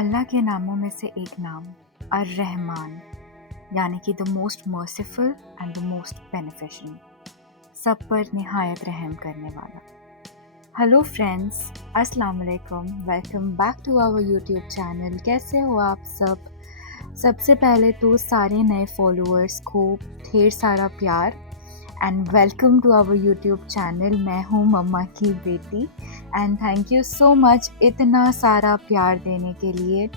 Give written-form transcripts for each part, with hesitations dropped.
अल्लाह के नामों में से एक नाम अर्रहमान, यानी कि the most merciful and the most beneficial, सब पर निहायत रहम करने वाला। हेलो फ्रेंड्स, अस्सलाम वालेकुम, welcome back to our YouTube channel. कैसे हो आप सब? सबसे पहले तो सारे नए फॉलोअर्स को ढेर सारा प्यार and welcome to our YouTube channel. मैं हूँ मम्मा की बेटी and thank you so much इतना सारा प्यार देने के लिए।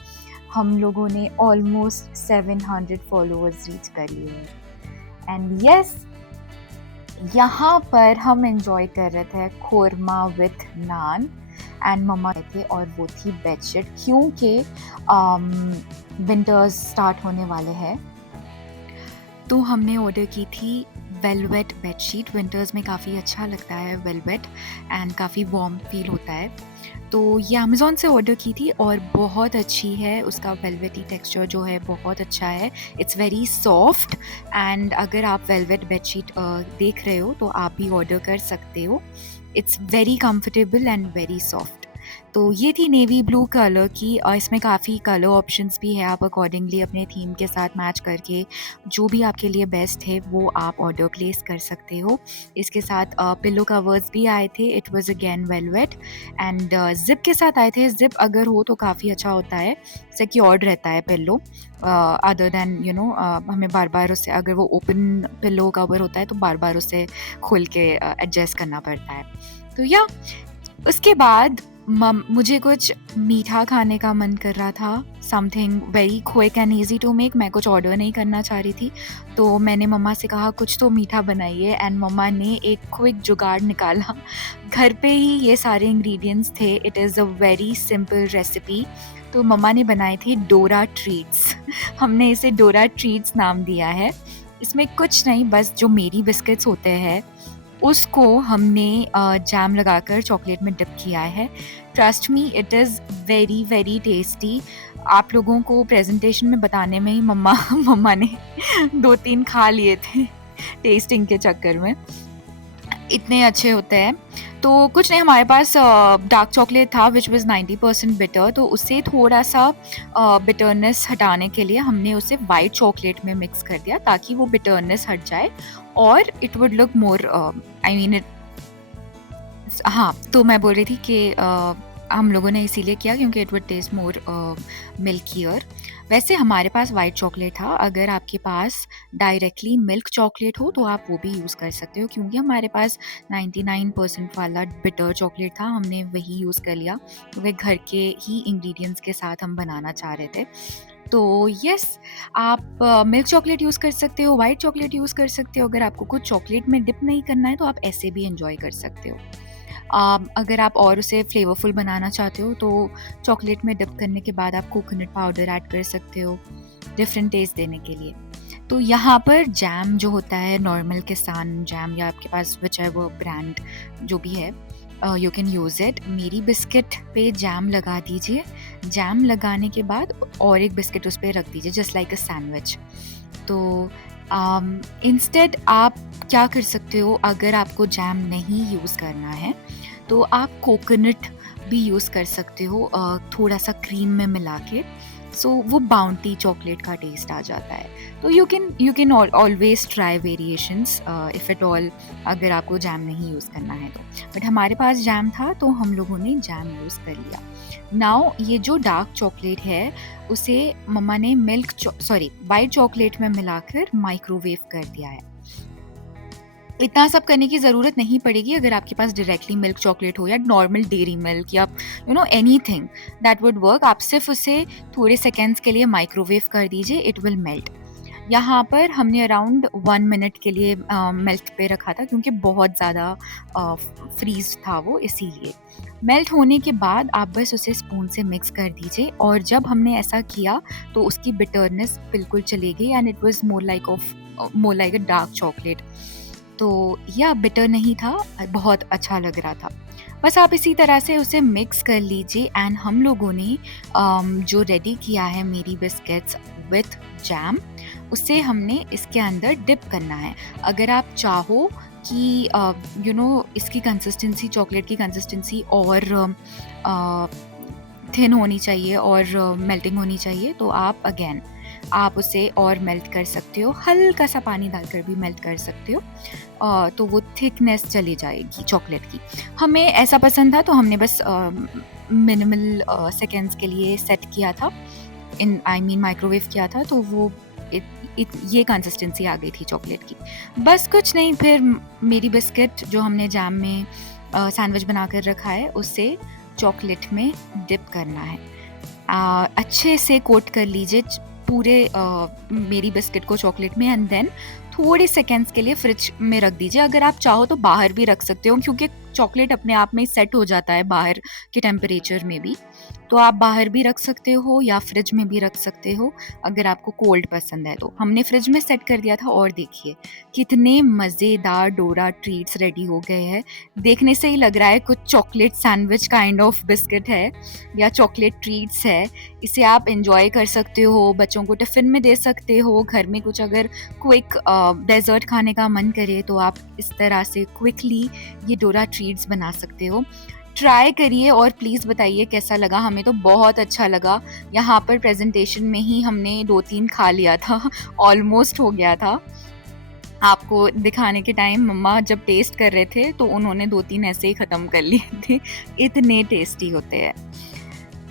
हम लोगों ने ऑलमोस्ट 700 फॉलोअर्स रीच कर लिए हैं एंड यस, यहाँ पर हम एंजॉय कर रहे थे खोरमा विथ नान एंड मम्मा थे और वो थी बेडशीट, क्योंकि विंटर्स स्टार्ट होने वाले हैं तो हमने ऑर्डर की थी वेलवेट बेडशीट। विंटर्स में काफ़ी अच्छा लगता है वेलवेट एंड काफ़ी वार्म फील होता है, तो ये अमेज़ॉन से ऑर्डर की थी और बहुत अच्छी है। उसका वेलवेटी टेक्सचर जो है बहुत अच्छा है, इट्स वेरी सॉफ्ट एंड अगर आप वेलवेट बेडशीट देख रहे हो तो आप भी ऑर्डर कर सकते हो। It's very comfortable and very soft. तो ये थी नेवी ब्लू कलर की और इसमें काफ़ी कलर ऑप्शंस भी है। आप अकॉर्डिंगली अपने थीम के साथ मैच करके जो भी आपके लिए बेस्ट है वो आप ऑर्डर प्लेस कर सकते हो। इसके साथ पिलो कवर्स भी आए थे, it was again velvet and zip के साथ आए थे। जिप अगर हो तो काफ़ी अच्छा होता है, सिक्योर्ड रहता है पिलो अदर देन हमें बार बार उसे, अगर वो ओपन पिलो कवर होता है तो बार बार उसे खोल के एडजस्ट करना पड़ता है। तो या उसके बाद मुझे कुछ मीठा खाने का मन कर रहा था, something very quick and easy to make. मैं कुछ ऑर्डर नहीं करना चाह रही थी, तो मैंने मम्मा से कहा कुछ तो मीठा बनाइए एंड मम्मा ने एक क्विक जुगाड़ निकाला। घर पे ही ये सारे इंग्रेडिएंट्स थे, it is a very simple recipe. तो मम्मा ने बनाई थी डोरा ट्रीट्स। हमने इसे डोरा ट्रीट्स नाम दिया है। इसमें कुछ नहीं, बस जो मेरी बिस्किट्स होते हैं उसको हमने जैम लगाकर चॉकलेट में डिप किया है। Trust me, it is very very tasty. आप लोगों को प्रेजेंटेशन में बताने में ही मम्मा मम्मा ने 2-3 खा लिए थे टेस्टिंग के चक्कर में, इतने अच्छे होते हैं। तो कुछ नहीं, हमारे पास डार्क चॉकलेट था विच वाज 90% बिटर, तो उससे थोड़ा सा बिटरनेस हटाने के लिए हमने उसे वाइट चॉकलेट में मिक्स कर दिया ताकि वो बिटरनेस हट जाए और it would look more, I mean it. हाँ, तो मैं बोल रही थी कि हम लोगों ने इसीलिए किया क्योंकि इट वुड टेस्ट मोर मिल्कियर। वैसे हमारे पास वाइट चॉकलेट था, अगर आपके पास डायरेक्टली मिल्क चॉकलेट हो तो आप वो भी यूज़ कर सकते हो। क्योंकि हमारे पास 99% वाला बिटर चॉकलेट था, हमने वही यूज़ कर लिया क्योंकि घर के ही इंग्रेडिएंट्स के साथ हम बनाना चाह रहे थे। तो यस, आप मिल्क चॉकलेट यूज़ कर सकते हो, वाइट चॉकलेट यूज़ कर सकते हो। अगर आपको कुछ चॉकलेट में डिप नहीं करना है तो आप ऐसे भी एंजॉय कर सकते हो। अगर आप और उसे फ्लेवरफुल बनाना चाहते हो तो चॉकलेट में डिप करने के बाद आप कोकोनट पाउडर ऐड कर सकते हो डिफरेंट टेस्ट देने के लिए। तो यहाँ पर जैम जो होता है, नॉर्मल किसान जैम या आपके पास विच है वो ब्रांड जो भी है, यू कैन यूज़ इट। मेरी बिस्किट पे जैम लगा दीजिए। जैम लगाने के बाद और एक बिस्किट उस पर रख दीजिए, जस्ट लाइक अ सैंडविच। तो इंस्टेड आप क्या कर सकते हो, अगर आपको जैम नहीं यूज़ करना है तो आप कोकोनट भी यूज़ कर सकते हो थोड़ा सा क्रीम में मिला के। सो वो बाउंटी चॉकलेट का टेस्ट आ जाता है। तो you can always try variations if at all, अगर आपको जैम नहीं यूज़ करना है तो। बट हमारे पास जैम था तो हम लोगों ने जैम यूज़ कर लिया। नाउ ये जो डार्क चॉकलेट है उसे मम्मा ने वाइट चॉकलेट में मिलाकर माइक्रोवेव कर दिया है। इतना सब करने की ज़रूरत नहीं पड़ेगी अगर आपके पास डायरेक्टली मिल्क चॉकलेट हो या नॉर्मल डेयरी मिल्क या एनीथिंग दैट वुड वर्क। आप सिर्फ उसे थोड़े सेकेंड्स के लिए माइक्रोवेव कर दीजिए, इट विल मेल्ट। यहाँ पर हमने अराउंड 1 मिनट के लिए मेल्ट पे रखा था क्योंकि बहुत ज़्यादा फ्रीज था वो, इसीलिए। मेल्ट होने के बाद आप बस उसे स्पून से मिक्स कर दीजिए और जब हमने ऐसा किया तो उसकी बिटरनेस बिल्कुल चली गई and it was more like a dark chocolate. तो या बिटर नहीं था, बहुत अच्छा लग रहा था। बस आप इसी तरह से उसे मिक्स कर लीजिए एंड हम लोगों ने जो रेडी किया है मेरी बिस्किट्स विथ जैम, उसे हमने इसके अंदर डिप करना है। अगर आप चाहो कि इसकी कंसिस्टेंसी, चॉकलेट की कंसिस्टेंसी और थिन होनी चाहिए और मेल्टिंग होनी चाहिए, तो आप उसे और मेल्ट कर सकते हो, हल्का सा पानी डालकर भी मेल्ट कर सकते हो। तो वो थिकनेस चली जाएगी चॉकलेट की। हमें ऐसा पसंद था तो हमने बस मिनिमल सेकेंड्स के लिए सेट किया था, माइक्रोवेव किया था, तो वो ये कंसिस्टेंसी आ गई थी चॉकलेट की। बस कुछ नहीं, फिर मेरी बिस्किट जो हमने जैम में सैंडविच बना कर रखा है, उसे चॉकलेट में डिप करना है। अच्छे से कोट कर लीजिए पूरे मेरी बिस्किट को चॉकलेट में, एंड देन थोड़े सेकेंड्स के लिए फ्रिज में रख दीजिए। अगर आप चाहो तो बाहर भी रख सकते हो, क्योंकि चॉकलेट अपने आप में ही सेट हो जाता है बाहर के टेम्परेचर में भी। तो आप बाहर भी रख सकते हो या फ्रिज में भी रख सकते हो, अगर आपको कोल्ड पसंद है तो। हमने फ्रिज में सेट कर दिया था, और देखिए कितने मज़ेदार डोरा ट्रीट्स रेडी हो गए हैं। देखने से ही लग रहा है कुछ chocolate sandwich kind of biscuit है या चॉकलेट ट्रीट्स है। इसे आप एंजॉय कर सकते हो, बच्चों को टिफ़िन में दे सकते हो, घर में कुछ अगर क्विक डेज़र्ट खाने का मन करे तो आप इस तरह से क्विकली ये डोरा ट्रीट्स बना सकते हो। ट्राई करिए और प्लीज़ बताइए कैसा लगा। हमें तो बहुत अच्छा लगा। यहाँ पर प्रेजेंटेशन में ही हमने 2-3 खा लिया था, ऑलमोस्ट हो गया था। आपको दिखाने के टाइम मम्मा जब टेस्ट कर रहे थे तो उन्होंने 2-3 ऐसे ही ख़त्म कर लिए थे, इतने टेस्टी होते हैं।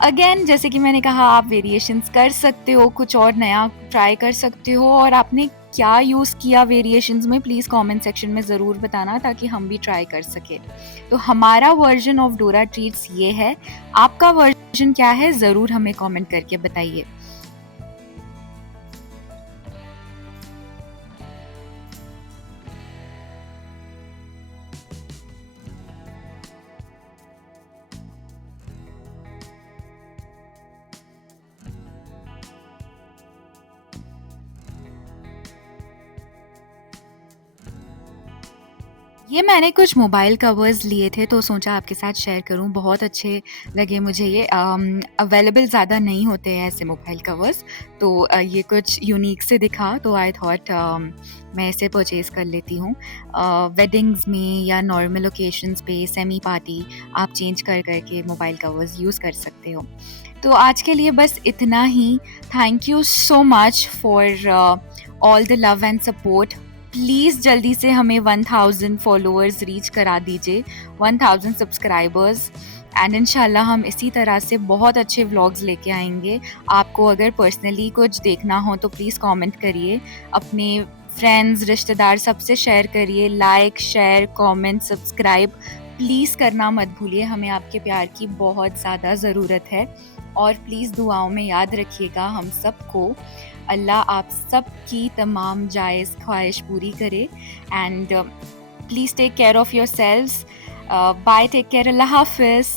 अगेन जैसे कि मैंने कहा, आप वेरिएशंस कर सकते हो, कुछ और नया ट्राई कर सकते हो, और आपने क्या यूज़ किया वेरिएशंस में प्लीज़ कमेंट सेक्शन में ज़रूर बताना, ताकि हम भी ट्राई कर सकें। तो हमारा वर्जन ऑफ डोरा ट्रीट्स ये है, आपका वर्जन क्या है ज़रूर हमें कमेंट करके बताइए। ये मैंने कुछ मोबाइल कवर्स लिए थे तो सोचा आपके साथ शेयर करूं, बहुत अच्छे लगे मुझे ये। अवेलेबल ज़्यादा नहीं होते हैं ऐसे मोबाइल कवर्स, तो ये कुछ यूनिक से दिखा तो आई थॉट मैं इसे परचेज़ कर लेती हूँ। वेडिंग्स में या नॉर्मल ओकेशंस पे सेमी पार्टी आप चेंज कर के मोबाइल कवर्स यूज़ कर सकते हो। तो आज के लिए बस इतना ही। Thank you so much for all the love and support. Please जल्दी से हमें 1000 फॉलोअर्स रीच करा दीजिए, 1000 सब्सक्राइबर्स, एंड इंशाल्लाह हम इसी तरह से बहुत अच्छे व्लॉग्स लेके आएंगे। आपको अगर पर्सनली कुछ देखना हो तो प्लीज़ कमेंट करिए, अपने फ्रेंड्स रिश्तेदार सबसे शेयर करिए। Like share comment subscribe please करना मत भूलिए, हमें आपके प्यार की बहुत ज़्यादा ज़रूरत है। और प्लीज़ दुआओं में याद रखिएगा हम सबको। अल्लाह आप सब की तमाम जायज़ ख्वाहिश पूरी करे, and please take care of yourselves. Bye, take care, अल्लाह हाफ़िज़।